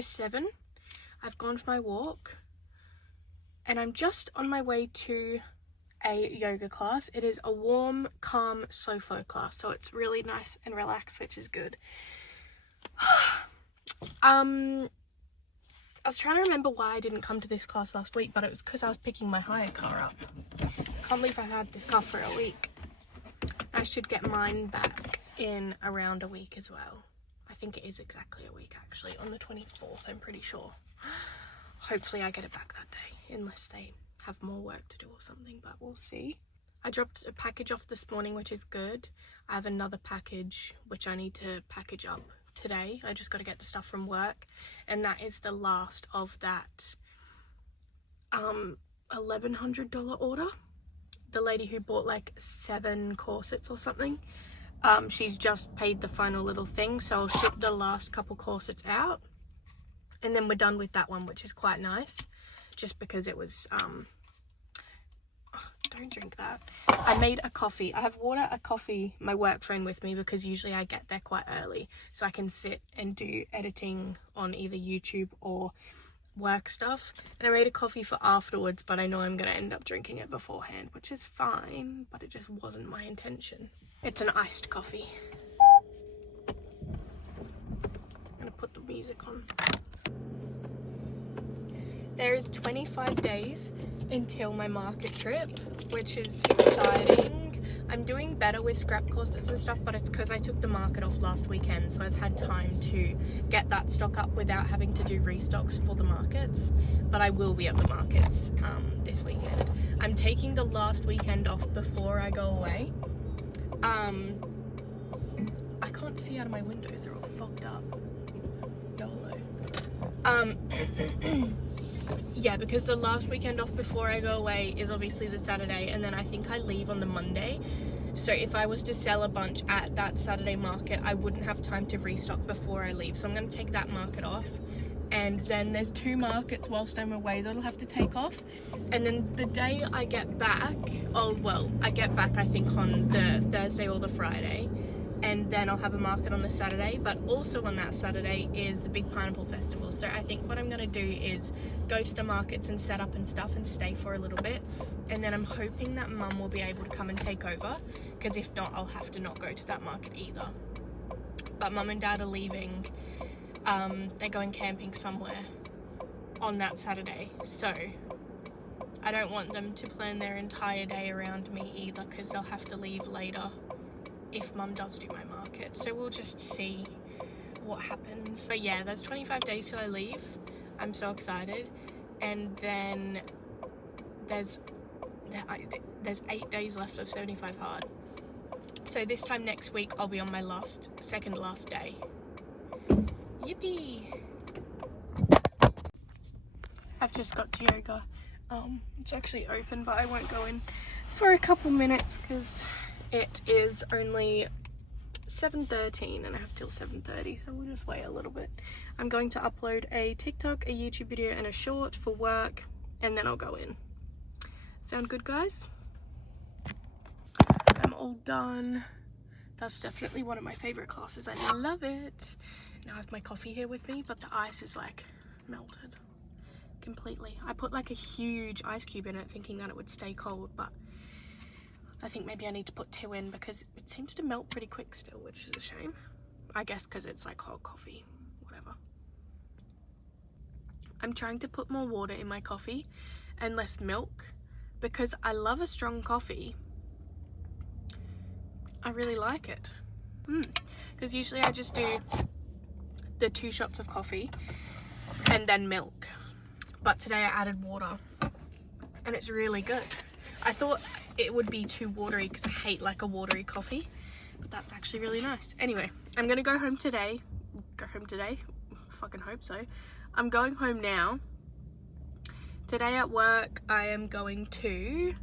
almost 7. I've gone for my walk and I'm just on my way to a yoga class. It is a warm, calm, slow flow class, so it's really nice and relaxed, which is good. I was trying to remember why I didn't come to this class last week, but it was because I was picking my hire car up. I can't believe I had this car for a week. I should get mine back in around a week as well. I think it is exactly a week, actually, on the 24th, I'm pretty sure. Hopefully I get it back that day, unless they have more work to do or something, but we'll see. I dropped a package off this morning, which is good. I have another package which I need to package up today. I just got to get the stuff from work, and that is the last of that $1,100 order. The lady who bought like 7 corsets or something, she's just paid the final little thing, so I'll ship the last couple corsets out and then we're done with that one, which is quite nice, just because it was don't drink that. I made a coffee. I have water, a coffee, my work phone with me, because usually I get there quite early so I can sit and do editing on either YouTube or work stuff. And I made a coffee for afterwards, but I know I'm gonna end up drinking it beforehand, which is fine, but it just wasn't my intention. It's an iced coffee. I'm gonna put the music on. There is 25 days until my market trip, which is exciting. I'm doing better with scrap corsets and stuff, but it's because I took the market off last weekend, so I've had time to get that stock up without having to do restocks for the markets. But I will be at the markets this weekend. I'm taking the last weekend off before I go away. I can't see out of my windows, they're all fogged up. YOLO. Yeah, because the last weekend off before I go away is obviously the Saturday, and then I think I leave on the Monday. So if I was to sell a bunch at that Saturday market, I wouldn't have time to restock before I leave. So I'm going to take that market off. And then there's 2 markets whilst I'm away that'll have to take off. And then the day I get back, I get back I think on the Thursday or the Friday. And then I'll have a market on the Saturday, but also on that Saturday is the Big Pineapple Festival. So I think what I'm going to do is go to the markets and set up and stuff and stay for a little bit. And then I'm hoping that Mum will be able to come and take over, because if not, I'll have to not go to that market either. But Mum and Dad are leaving. They're going camping somewhere on that Saturday. So I don't want them to plan their entire day around me either, because they'll have to leave later if Mum does do my market. So we'll just see what happens. But yeah, there's 25 days till I leave. I'm so excited. And then there's 8 days left of 75 hard. So this time next week I'll be on my second last day. Yippee! I've just got to yoga. It's actually open, but I won't go in for a couple minutes because it is only 7:13 and I have till 7:30, so we'll just wait a little bit. I'm going to upload a TikTok, a YouTube video and a short for work, and then I'll go in. Sound good, guys? I'm all done. That's definitely one of my favorite classes. I love it. Now I have my coffee here with me, but the ice is like melted completely. I put like a huge ice cube in it thinking that it would stay cold, but I think maybe I need to put 2 in because it seems to melt pretty quick still, which is a shame. I guess because it's like hot coffee, whatever. I'm trying to put more water in my coffee and less milk because I love a strong coffee. I really like it. Because usually I just do the 2 shots of coffee and then milk. But today I added water and it's really good. I thought it would be too watery because I hate like a watery coffee, but that's actually really nice. Anyway, I'm gonna go home today. Fucking hope so. I'm going home now. Today at work I am going to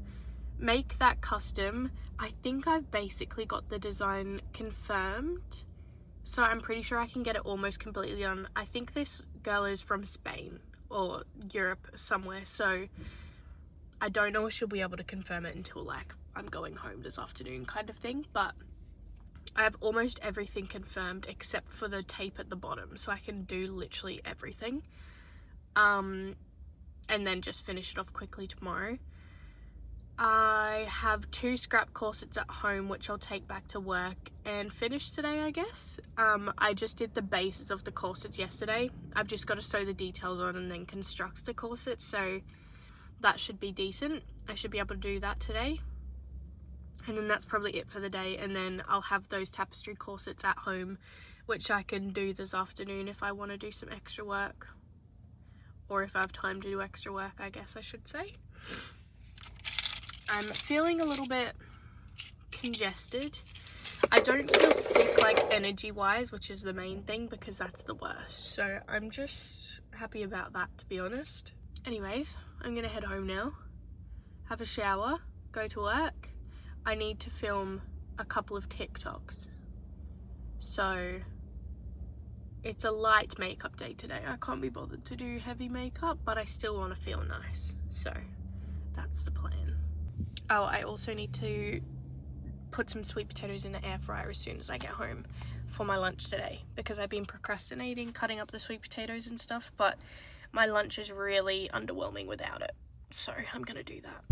make that custom. I think I've basically got the design confirmed, so I'm pretty sure I can get it almost completely done. I think this girl is from Spain or Europe somewhere, so I don't know if she'll be able to confirm it until like I'm going home this afternoon kind of thing, but I have almost everything confirmed except for the tape at the bottom, so I can do literally everything. And then just finish it off quickly tomorrow. I have 2 scrap corsets at home which I'll take back to work and finish today, I guess. I just did the bases of the corsets yesterday. I've just got to sew the details on and then construct the corset, so that should be decent. I should be able to do that today. And then that's probably it for the day, and then I'll have those tapestry corsets at home which I can do this afternoon if I want to do some extra work, or if I have time to do extra work, I guess I should say. I'm feeling a little bit congested. I don't feel sick like energy wise, which is the main thing, because that's the worst, so I'm just happy about that, to be honest. Anyways, I'm gonna head home now, have a shower, go to work. I need to film a couple of TikToks, so it's a light makeup day today. I can't be bothered to do heavy makeup, but I still want to feel nice, so that's the plan. Oh, I also need to put some sweet potatoes in the air fryer as soon as I get home for my lunch today, because I've been procrastinating cutting up the sweet potatoes and stuff, but my lunch is really underwhelming without it, so I'm gonna do that.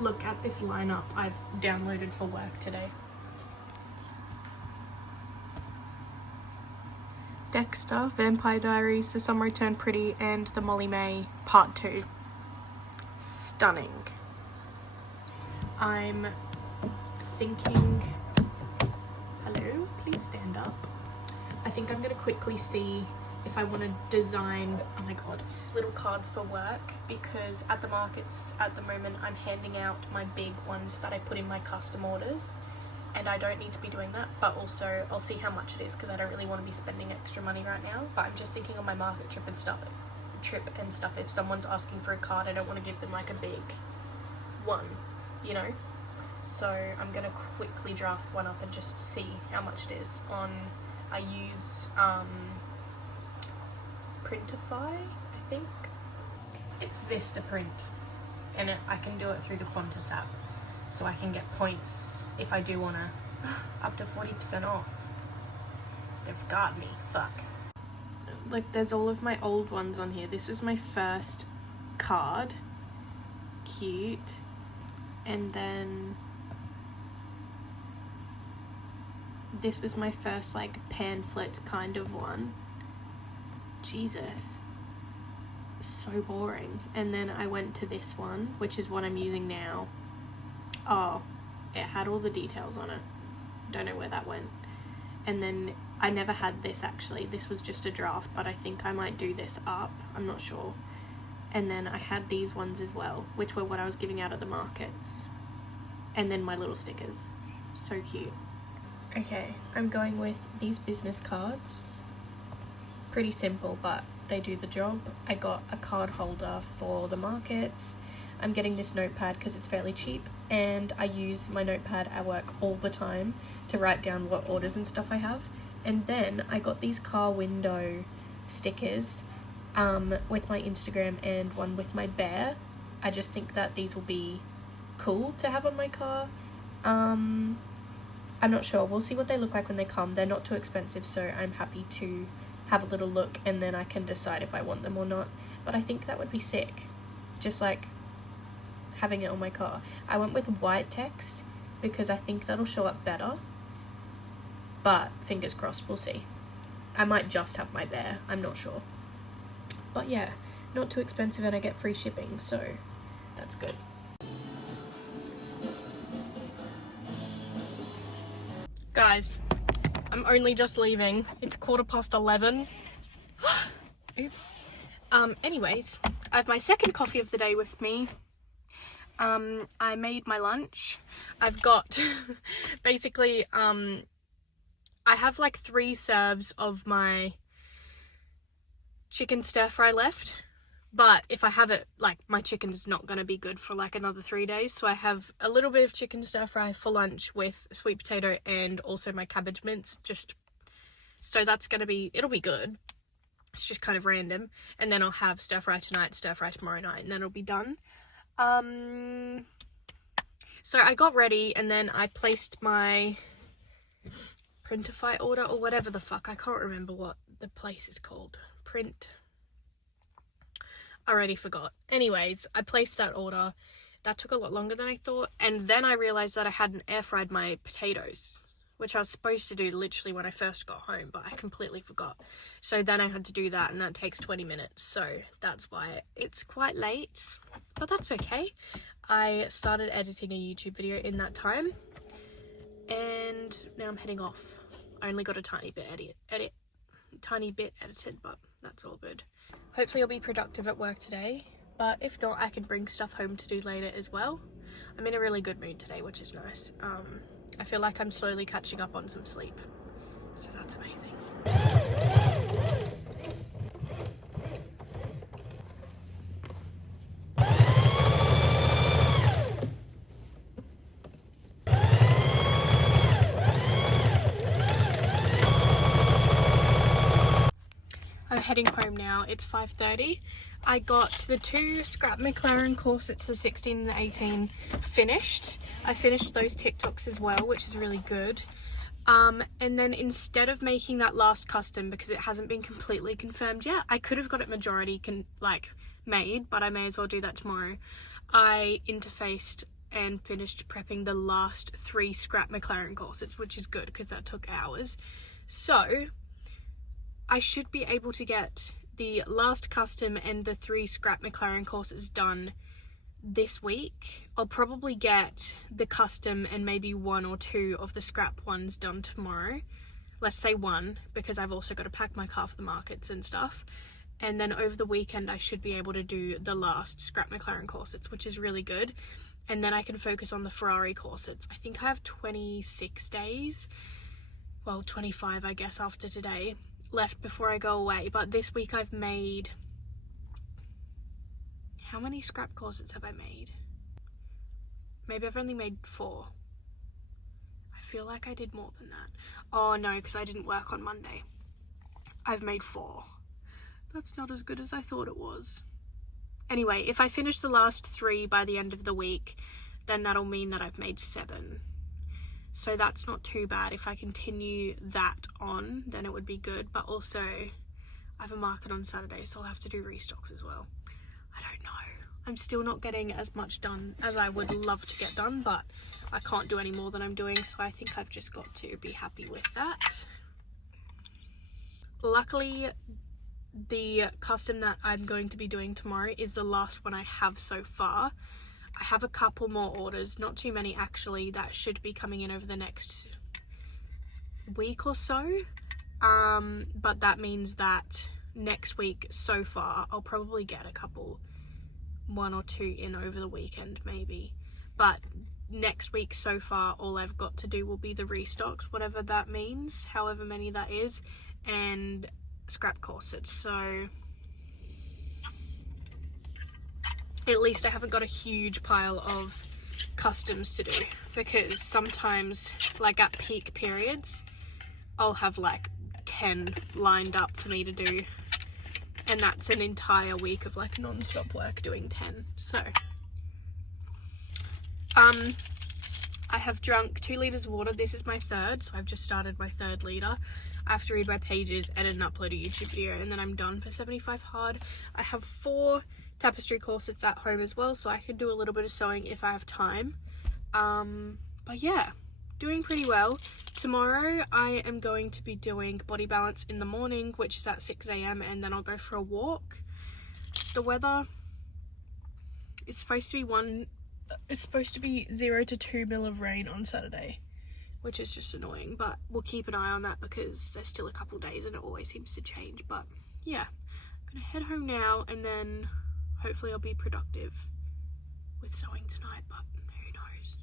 Look at this lineup I've downloaded for work today. Dexter, Vampire Diaries, The Summer I Turned Pretty, and The Molly-Mae Part 2. Stunning. I'm thinking... Hello? Please stand up. I think I'm going to quickly see if I want to design, oh my god, little cards for work, because at the markets at the moment I'm handing out my big ones that I put in my custom orders, and I don't need to be doing that, but also I'll see how much it is, because I don't really want to be spending extra money right now. But I'm just thinking on my market trip and stuff, if someone's asking for a card, I don't want to give them like a big one, you know. So I'm gonna quickly draft one up and just see how much it is. I use Printify, I think. It's Vistaprint, and I can do it through the Qantas app, so I can get points if I do wanna, up to 40% off. They've got me, fuck. Like, there's all of my old ones on here. This was my first card, cute, and then this was my first like pamphlet kind of one. Jesus, so boring. And then I went to this one, which is what I'm using now. Oh, it had all the details on it. Don't know where that went. And then I never had this actually. This was just a draft, but I think I might do this up. I'm not sure. And then I had these ones as well, which were what I was giving out at the markets. And then my little stickers. So cute. Okay, I'm going with these business cards. Pretty simple, but they do the job. I got a card holder for the markets. I'm getting this notepad because it's fairly cheap, and I use my notepad at work all the time to write down what orders and stuff I have. And then I got these car window stickers with my Instagram and one with my bear. I just think that these will be cool to have on my car. I'm not sure. We'll see what they look like when they come. They're not too expensive, so I'm happy to have a little look, and then I can decide if I want them or not. But I think that would be sick, just like having it on my car. I went with white text because I think that'll show up better, but fingers crossed, we'll see. I might just have my bear, I'm not sure. But yeah, not too expensive, and I get free shipping, so that's good. Guys, I'm only just leaving. It's 11:15. Oops. Anyways, I have my second coffee of the day with me. I made my lunch. I've got basically I have like 3 serves of my chicken stir fry left, but if I have it, like, my chicken's not gonna be good for like another 3 days, so I have a little bit of chicken stir fry for lunch with sweet potato and also my cabbage mince, just so that's gonna be, it'll be good. It's just kind of random. And then I'll have stir fry tonight, stir fry tomorrow night, and then it'll be done. So I got ready, and then I placed my Printify order, or whatever the fuck, I can't remember what the place is called. I already forgot. Anyways, I placed that order. That took a lot longer than I thought, and then I realized that I hadn't air fried my potatoes, which I was supposed to do literally when I first got home, but I completely forgot. So then I had to do that, and that takes 20 minutes, so that's why it's quite late, but that's okay. I started editing a YouTube video in that time, and now I'm heading off. I only got a tiny bit edited, but that's all good. Hopefully I'll be productive at work today, but if not, I can bring stuff home to do later as well. I'm in a really good mood today, which is nice. I feel like I'm slowly catching up on some sleep, so that's amazing. I'm heading home now. It's 5:30. I got the 2 scrap McLaren corsets, the 16 and the 18, finished. I finished those TikToks as well, which is really good. And then instead of making that last custom, because it hasn't been completely confirmed yet, I could have got it majority made, but I may as well do that tomorrow. I interfaced and finished prepping the last 3 scrap McLaren corsets, which is good because that took hours. So I should be able to get the last custom and the 3 scrap McLaren corsets done this week. I'll probably get the custom and maybe 1 or 2 of the scrap ones done tomorrow. Let's say 1, because I've also got to pack my car for the markets and stuff. And then over the weekend I should be able to do the last scrap McLaren corsets, which is really good. And then I can focus on the Ferrari corsets. I think I have 26 days, well 25 I guess after today, left before I go away. But this week I've made, how many scrap corsets have I made? Maybe I've only made 4. I feel like I did more than that. Oh no, because I didn't work on Monday. I've made 4. That's not as good as I thought it was. Anyway, if I finish the last 3 by the end of the week, then that'll mean that I've made 7. So that's not too bad. If I continue that on, then it would be good. But also, I have a market on Saturday, so I'll have to do restocks as well. I don't know. I'm still not getting as much done as I would love to get done, but I can't do any more than I'm doing, so I think I've just got to be happy with that. Luckily, the custom that I'm going to be doing tomorrow is the last one I have so far. I have a couple more orders, not too many actually, that should be coming in over the next week or so. But that means that next week so far, I'll probably get a couple, 1 or 2 in over the weekend maybe. But next week so far, all I've got to do will be the restocks, whatever that means, however many that is, and scrap corsets. So at least I haven't got a huge pile of customs to do, because sometimes, like at peak periods, I'll have like 10 lined up for me to do, and that's an entire week of like non-stop work doing 10. So I have drunk 2 litres of water. This is my 3rd, so I've just started my 3rd litre. I have to read my pages, edit and upload a YouTube video, and then I'm done for 75 hard. I have 4 tapestry corsets at home as well, so I can do a little bit of sewing if I have time. But yeah, doing pretty well. Tomorrow I am going to be doing body balance in the morning, which is at 6 AM, and then I'll go for a walk. The weather is supposed to be 0 to 2 mil of rain on Saturday, which is just annoying, but we'll keep an eye on that because there's still a couple days and it always seems to change. But yeah, I'm gonna head home now, and then hopefully I'll be productive with sewing tonight, but who knows.